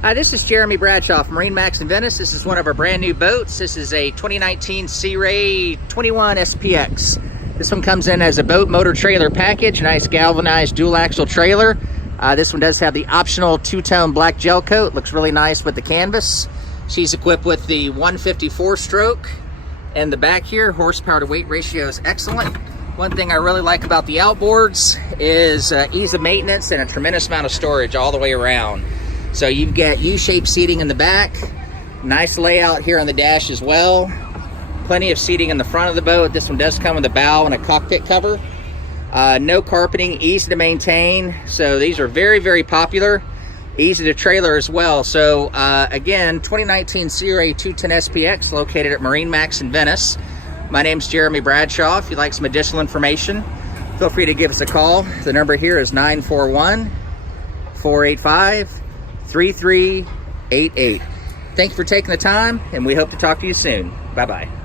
Hi, this is Jeremy Bradshaw from MarineMax Venice. This is one of our brand new boats. This is a 2019 Sea Ray 21 SPX. This one comes in as a boat motor trailer package, nice galvanized dual axle trailer. This one does have the optional two-tone black gel coat. Looks really nice with the canvas. She's equipped with the 154 stroke. And the back here, horsepower to weight ratio is excellent. One thing I really like about the outboards is ease of maintenance and a tremendous amount of storage all the way around. So you've got U-shaped seating in the back, nice layout here on the dash as well, plenty of seating in the front of the boat. This one does come with a bow and a cockpit cover. No carpeting, easy to maintain. So these are very, very popular, easy to trailer as well. So again, 2019 Sea Ray 210 SPX located at MarineMax in Venice. My name's Jeremy Bradshaw. If you'd like some additional information, feel free to give us a call. The number here is 941-485-3388. Thank you for taking the time, and we hope to talk to you soon. Bye-bye.